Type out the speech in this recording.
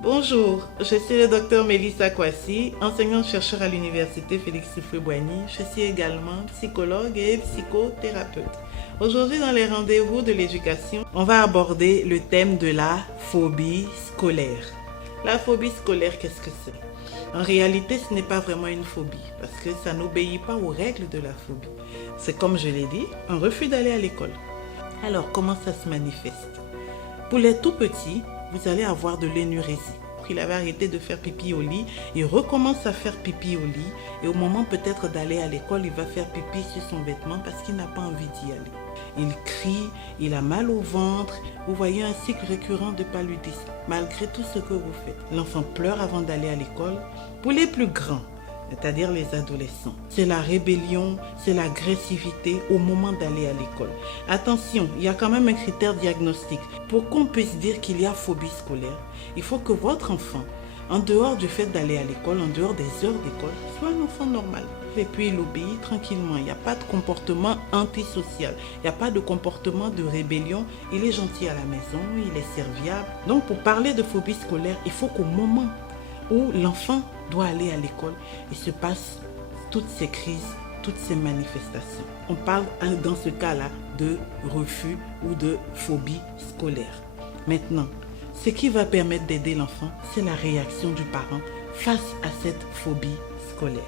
Bonjour, je suis le docteur Mélissa Kwasi, enseignante-chercheur à l'université Félix Houphouët-Boigny. Je suis également psychologue et psychothérapeute. Aujourd'hui, dans les rendez-vous de l'éducation, on va aborder le thème de la phobie scolaire. La phobie scolaire, qu'est-ce que c'est? En réalité, ce n'est pas vraiment une phobie parce que ça n'obéit pas aux règles de la phobie. C'est comme je l'ai dit, un refus d'aller à l'école. Alors, comment ça se manifeste? Pour les tout petits, vous allez avoir de l'énurésie. Il avait arrêté de faire pipi au lit, il recommence à faire pipi au lit et au moment peut-être d'aller à l'école, il va faire pipi sur son vêtement parce qu'il n'a pas envie d'y aller. Il crie, il a mal au ventre, vous voyez un cycle récurrent de paludisme malgré tout ce que vous faites. L'enfant pleure avant d'aller à l'école. Pour les plus grands, c'est-à-dire les adolescents, c'est la rébellion, c'est l'agressivité au moment d'aller à l'école. Attention, il y a quand même un critère diagnostique. Pour qu'on puisse dire qu'il y a phobie scolaire, il faut que votre enfant, en dehors du fait d'aller à l'école, en dehors des heures d'école, soit un enfant normal. Et puis il obéit tranquillement. Il n'y a pas de comportement antisocial. Il n'y a pas de comportement de rébellion. Il est gentil à la maison, il est serviable. Donc pour parler de phobie scolaire, il faut qu'au moment où l'enfant doit aller à l'école, il se passe toutes ces crises, toutes ces manifestations. On parle dans ce cas-là de refus ou de phobie scolaire. Maintenant, ce qui va permettre d'aider l'enfant, c'est la réaction du parent face à cette phobie scolaire.